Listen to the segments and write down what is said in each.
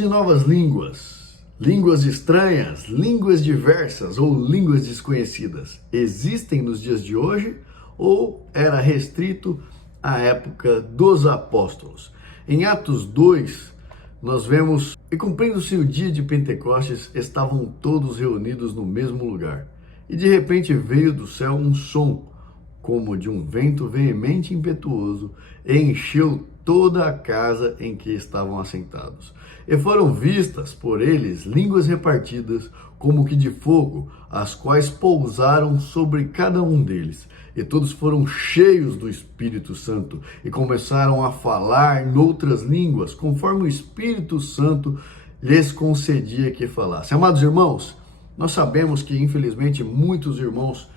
de novas línguas, línguas estranhas, línguas diversas ou línguas desconhecidas existem nos dias de hoje ou era restrito à época dos apóstolos? Em Atos 2, nós vemos, e cumprindo-se o dia de Pentecostes, estavam todos reunidos no mesmo lugar. E de repente veio do céu um som, como de um vento veemente e impetuoso, e encheu toda a casa em que estavam assentados. E foram vistas por eles línguas repartidas, como que de fogo, as quais pousaram sobre cada um deles. E todos foram cheios do Espírito Santo e começaram a falar noutras línguas, conforme o Espírito Santo lhes concedia que falassem. Amados irmãos, nós sabemos que, infelizmente, muitos irmãos,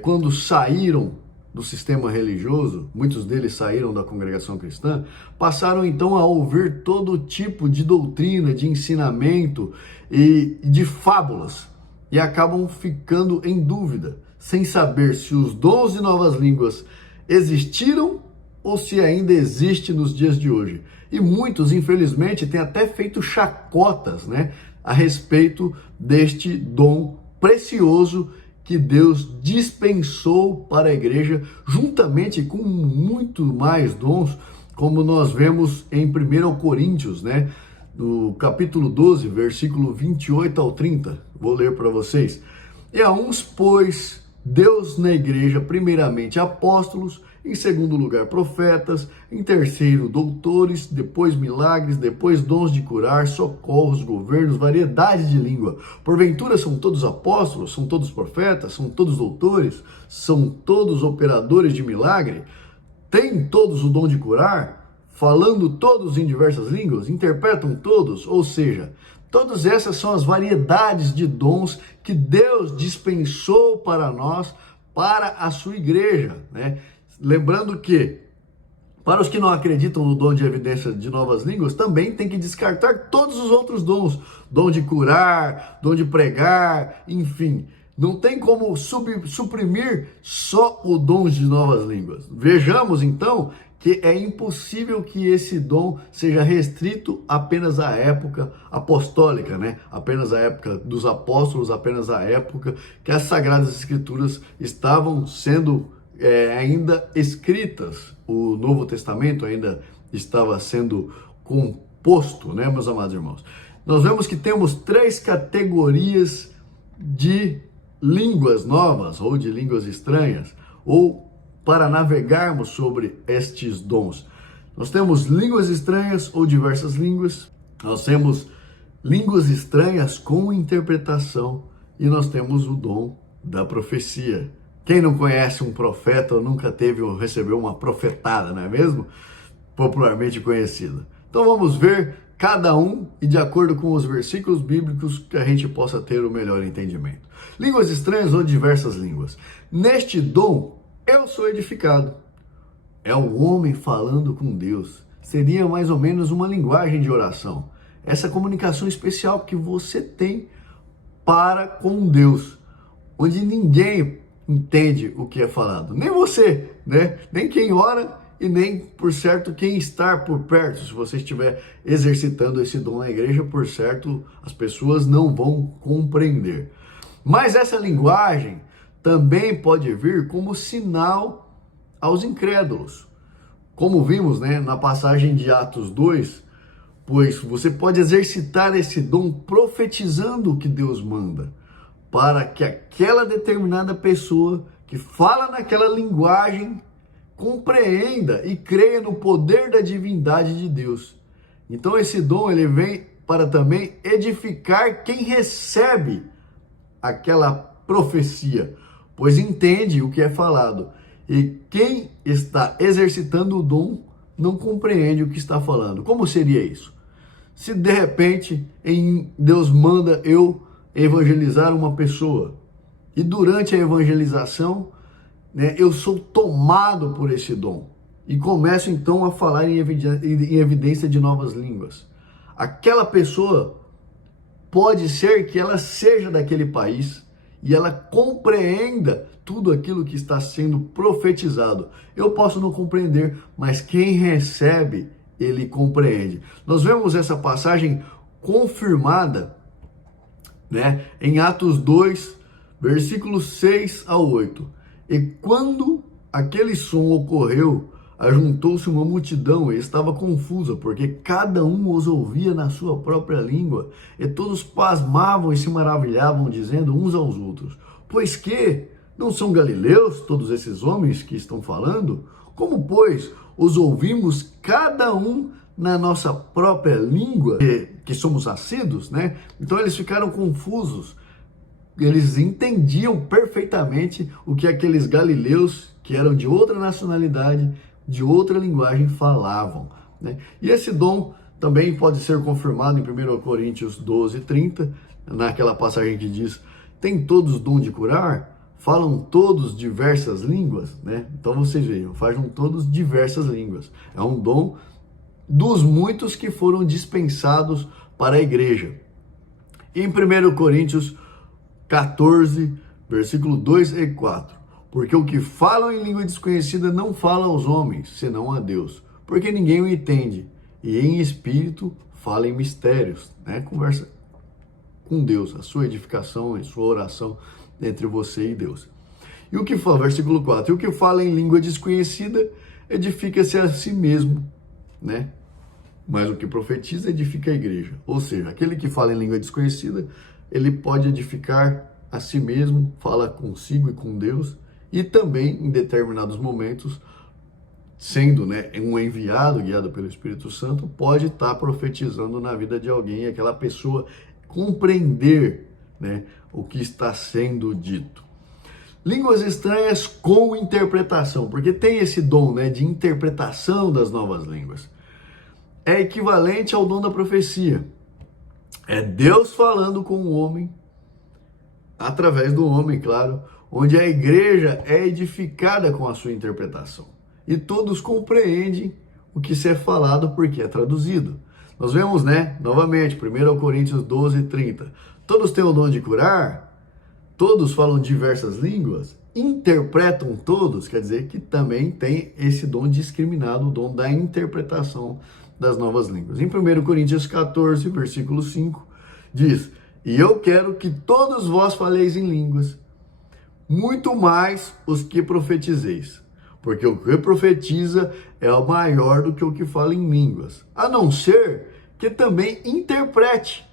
quando saíram do sistema religioso, muitos deles saíram da congregação cristã, passaram então a ouvir todo tipo de doutrina, de ensinamento e de fábulas, e acabam ficando em dúvida, sem saber se os dons de novas línguas existiram ou se ainda existe nos dias de hoje. E muitos, infelizmente, têm até feito chacotas, a respeito deste dom precioso que Deus dispensou para a igreja, juntamente com muito mais dons, como nós vemos em 1 Coríntios, no capítulo 12, versículo 28 ao 30. Vou ler para vocês. E a uns, pois, Deus na igreja, primeiramente apóstolos, em segundo lugar profetas, em terceiro doutores, depois milagres, depois dons de curar, socorros, governos, variedade de língua. Porventura são todos apóstolos, são todos profetas, são todos doutores, são todos operadores de milagre? Têm todos o dom de curar? Falando todos em diversas línguas? Interpretam todos? Ou seja, todas essas são as variedades de dons que Deus dispensou para nós, para a sua igreja, Lembrando que, para os que não acreditam no dom de evidência de novas línguas, também tem que descartar todos os outros dons. Dom de curar, dom de pregar, enfim. Não tem como suprimir só o dom de novas línguas. Vejamos, então, que é impossível que esse dom seja restrito apenas à época apostólica, apenas à época dos apóstolos, apenas à época que as Sagradas Escrituras estavam sendo ainda escritas. O Novo Testamento ainda estava sendo composto, meus amados irmãos? Nós vemos que temos 3 categorias de línguas novas ou de línguas estranhas, ou para navegarmos sobre estes dons. Nós temos línguas estranhas ou diversas línguas, nós temos línguas estranhas com interpretação e nós temos o dom da profecia. Quem não conhece um profeta ou nunca teve ou recebeu uma profetada, não é mesmo? Popularmente conhecida. Então vamos ver cada um e de acordo com os versículos bíblicos que a gente possa ter o melhor entendimento. Línguas estranhas ou diversas línguas. Neste dom, eu sou edificado. É o homem falando com Deus. Seria mais ou menos uma linguagem de oração. Essa comunicação especial que você tem para com Deus, onde ninguém entende o que é falado. Nem você, Nem quem ora e nem, por certo, quem está por perto. Se você estiver exercitando esse dom na igreja, por certo, as pessoas não vão compreender. Mas essa linguagem também pode vir como sinal aos incrédulos. Como vimos, na passagem de Atos 2, pois você pode exercitar esse dom profetizando o que Deus manda, para que aquela determinada pessoa que fala naquela linguagem compreenda e creia no poder da divindade de Deus. Então esse dom ele vem para também edificar quem recebe aquela profecia, pois entende o que é falado. E quem está exercitando o dom não compreende o que está falando. Como seria isso? Se de repente Deus manda eu evangelizar uma pessoa e durante a evangelização eu sou tomado por esse dom e começo então a falar em evidência de novas línguas. Aquela pessoa pode ser que ela seja daquele país e ela compreenda tudo aquilo que está sendo profetizado. Eu posso não compreender, mas quem recebe ele compreende. Nós vemos essa passagem confirmada, né, em Atos 2, versículos 6 a 8. E quando aquele som ocorreu, ajuntou-se uma multidão e estava confusa, porque cada um os ouvia na sua própria língua, e todos pasmavam e se maravilhavam, dizendo uns aos outros: pois que não são galileus todos esses homens que estão falando? Como, pois, os ouvimos cada um na nossa própria língua, que somos nascidos, né? Então eles ficaram confusos. Eles entendiam perfeitamente o que aqueles galileus, que eram de outra nacionalidade, de outra linguagem, falavam, né? E esse dom também pode ser confirmado em 1 Coríntios 12, 30, naquela passagem que diz: tem todos dom de curar? Falam todos diversas línguas, né? Então vocês vejam, falam todos diversas línguas. É um dom dos muitos que foram dispensados para a igreja. Em 1 Coríntios 14, versículo 2 e 4. Porque o que falam em língua desconhecida não fala aos homens, senão a Deus, porque ninguém o entende. E em espírito fala em mistérios, né? Conversa com Deus, a sua edificação, a sua oração entre você e Deus. E o que fala, versículo 4, e o que fala em língua desconhecida edifica-se a si mesmo, né? Mas o que profetiza edifica a igreja. Ou seja, aquele que fala em língua desconhecida, ele pode edificar a si mesmo, fala consigo e com Deus, e também em determinados momentos, sendo, né, um enviado, guiado pelo Espírito Santo, pode estar profetizando na vida de alguém, aquela pessoa compreender, né, o que está sendo dito. Línguas estranhas com interpretação, porque tem esse dom, né, de interpretação das novas línguas. É equivalente ao dom da profecia. É Deus falando com o homem, através do homem, claro, onde a igreja é edificada com a sua interpretação. E todos compreendem o que se é falado porque é traduzido. Nós vemos, né, novamente, 1 Coríntios 12, 30. Todos têm o dom de curar? Todos falam diversas línguas? Interpretam todos? Quer dizer que também tem esse dom discriminado, o dom da interpretação das novas línguas. Em 1 Coríntios 14, versículo 5, diz: e eu quero que todos vós faleis em línguas, muito mais os que profetizeis, porque o que profetiza é o maior do que o que fala em línguas, a não ser que também interprete,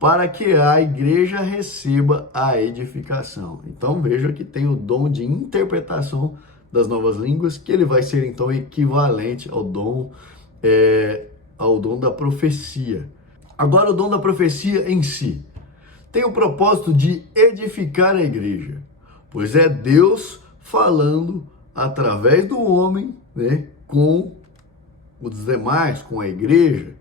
para que a igreja receba a edificação. Então veja que tem o dom de interpretação das novas línguas, que ele vai ser então equivalente ao dom da profecia. Agora, o dom da profecia em si tem o propósito de edificar a igreja, pois é Deus falando através do homem, né, com os demais, com a igreja.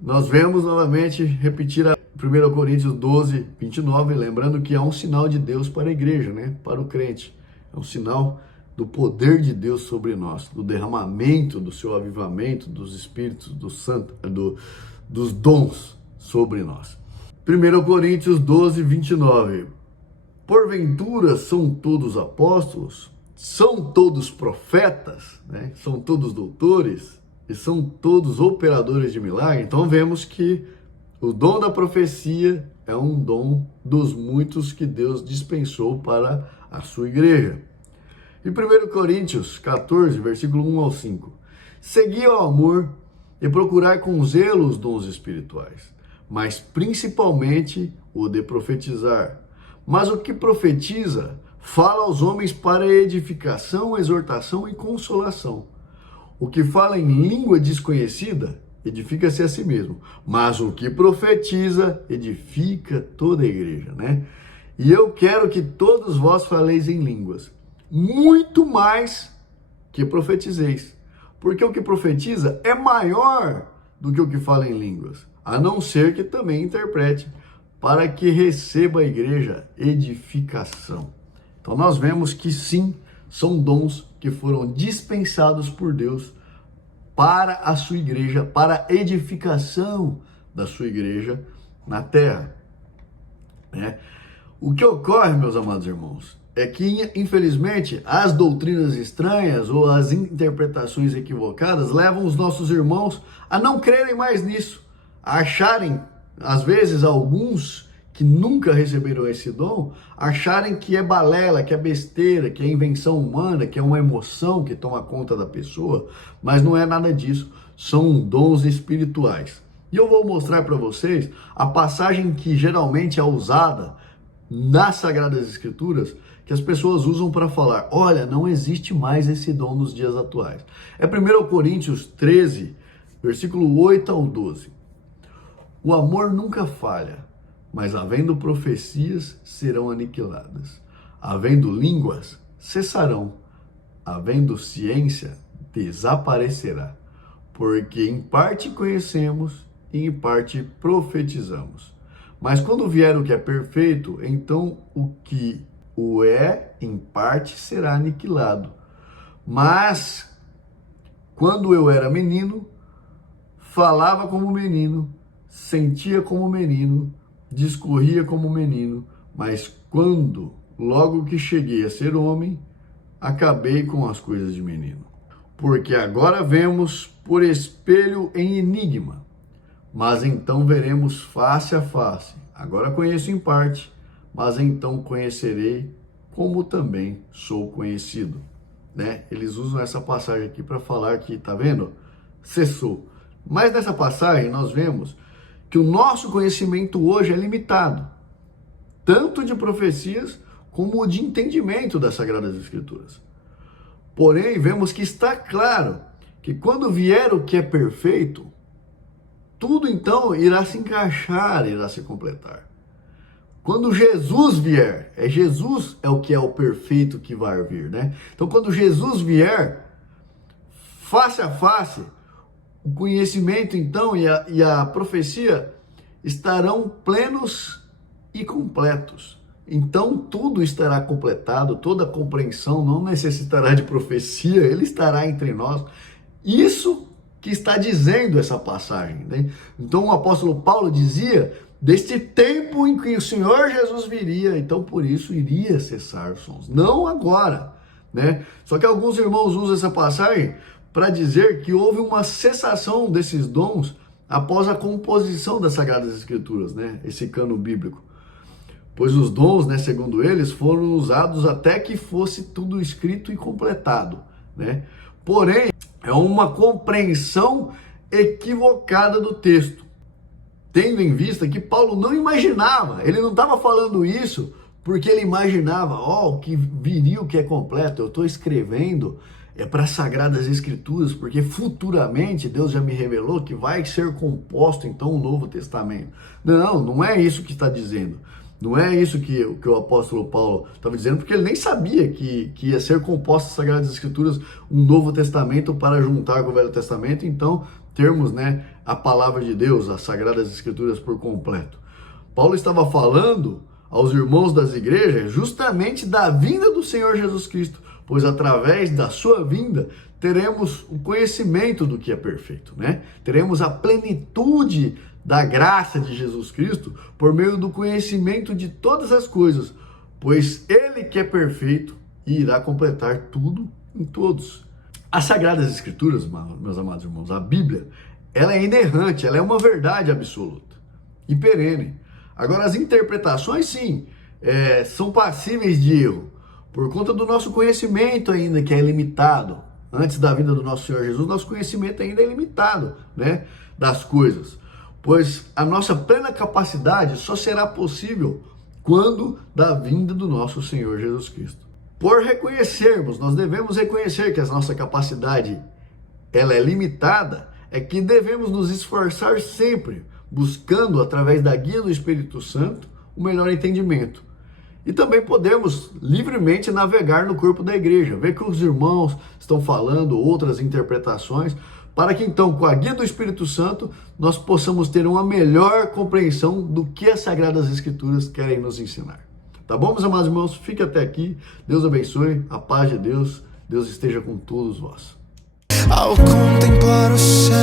Nós vemos novamente repetir a 1 Coríntios 12, 29, lembrando que é um sinal de Deus para a igreja, né, para o crente. É um sinal do poder de Deus sobre nós, do derramamento, do seu avivamento, dos espíritos, dos dons sobre nós. 1 Coríntios 12, 29. Porventura são todos apóstolos? São todos profetas? Né? São todos doutores? E são todos operadores de milagre? Então vemos que o dom da profecia é um dom dos muitos que Deus dispensou para a sua igreja. Em 1 Coríntios 14, versículo 1 ao 5. Segui ao amor e procurai com zelo os dons espirituais, mas principalmente o de profetizar. Mas o que profetiza, fala aos homens para edificação, exortação e consolação. O que fala em língua desconhecida, edifica-se a si mesmo. Mas o que profetiza, edifica toda a igreja, né? E eu quero que todos vós faleis em línguas, muito mais que profetizeis. Porque o que profetiza é maior do que o que fala em línguas, a não ser que também interprete, para que receba a igreja edificação. Então nós vemos que sim, são dons que foram dispensados por Deus para a sua igreja, para a edificação da sua igreja na terra, né? O que ocorre, meus amados irmãos, é que, infelizmente, as doutrinas estranhas ou as interpretações equivocadas levam os nossos irmãos a não crerem mais nisso, a acharem, às vezes, alguns que nunca receberam esse dom, acharem que é balela, que é besteira, que é invenção humana, que é uma emoção que toma conta da pessoa, mas não é nada disso, são dons espirituais. E eu vou mostrar para vocês a passagem que geralmente é usada nas Sagradas Escrituras, que as pessoas usam para falar, olha, não existe mais esse dom nos dias atuais. É 1 Coríntios 13, versículo 8 ao 12. O amor nunca falha, mas havendo profecias, serão aniquiladas. Havendo línguas, cessarão. Havendo ciência, desaparecerá. Porque em parte conhecemos e em parte profetizamos. Mas quando vier o que é perfeito, então o que o é, em parte, será aniquilado. Mas, quando eu era menino, falava como menino, sentia como menino, discorria como menino, mas logo que cheguei a ser homem, acabei com as coisas de menino. Porque agora vemos por espelho em enigma, mas então veremos face a face. Agora conheço em parte, mas então conhecerei como também sou conhecido. Né? Eles usam essa passagem aqui para falar que, tá vendo? Cessou. Mas nessa passagem nós vemos que o nosso conhecimento hoje é limitado, tanto de profecias como de entendimento das Sagradas Escrituras. Porém, vemos que está claro que quando vier o que é perfeito, tudo então irá se encaixar, irá se completar. Quando Jesus vier, Jesus é o que é o perfeito que vai vir, né? Então, quando Jesus vier, face a face, o conhecimento então e a profecia estarão plenos e completos. Então, tudo estará completado, toda a compreensão não necessitará de profecia, ele estará entre nós. Isso que está dizendo essa passagem, né? Então, o apóstolo Paulo dizia deste tempo em que o Senhor Jesus viria, então por isso iria cessar os sons. Não agora, né? Só que alguns irmãos usam essa passagem para dizer que houve uma cessação desses dons após a composição das Sagradas Escrituras, né? Esse cano bíblico. Pois os dons, né, segundo eles, foram usados até que fosse tudo escrito e completado, né? Porém, é uma compreensão equivocada do texto, tendo em vista que Paulo não imaginava, ele não estava falando isso porque ele imaginava, o que viria o que é completo, eu estou escrevendo para as Sagradas Escrituras, porque futuramente Deus já me revelou que vai ser composto então um Novo Testamento. Não é isso que está dizendo. Não é isso que o apóstolo Paulo estava dizendo, porque ele nem sabia que ia ser composto as Sagradas Escrituras um Novo Testamento para juntar com o Velho Testamento, então termos, né, a palavra de Deus, as Sagradas Escrituras por completo. Paulo estava falando aos irmãos das igrejas justamente da vinda do Senhor Jesus Cristo, pois através da sua vinda teremos o conhecimento do que é perfeito, né? Teremos a plenitude da graça de Jesus Cristo por meio do conhecimento de todas as coisas, pois ele que é perfeito irá completar tudo em todos. As Sagradas Escrituras, meus amados irmãos, a Bíblia, ela é inerrante, ela é uma verdade absoluta e perene. Agora, as interpretações, sim, são passíveis de erro, por conta do nosso conhecimento ainda, que é limitado. Antes da vinda do nosso Senhor Jesus, nosso conhecimento ainda é limitado, né, das coisas. Pois a nossa plena capacidade só será possível quando da vinda do nosso Senhor Jesus Cristo. Por reconhecermos, nós devemos reconhecer que a nossa capacidade ela é limitada, é que devemos nos esforçar sempre, buscando, através da guia do Espírito Santo, o melhor entendimento. E também podemos livremente navegar no corpo da igreja, ver que os irmãos estão falando outras interpretações, para que então, com a guia do Espírito Santo, nós possamos ter uma melhor compreensão do que as Sagradas Escrituras querem nos ensinar. Tá bom, meus amados irmãos? Fique até aqui. Deus abençoe. A paz de Deus. Deus esteja com todos vós. Ao contemplar o céu,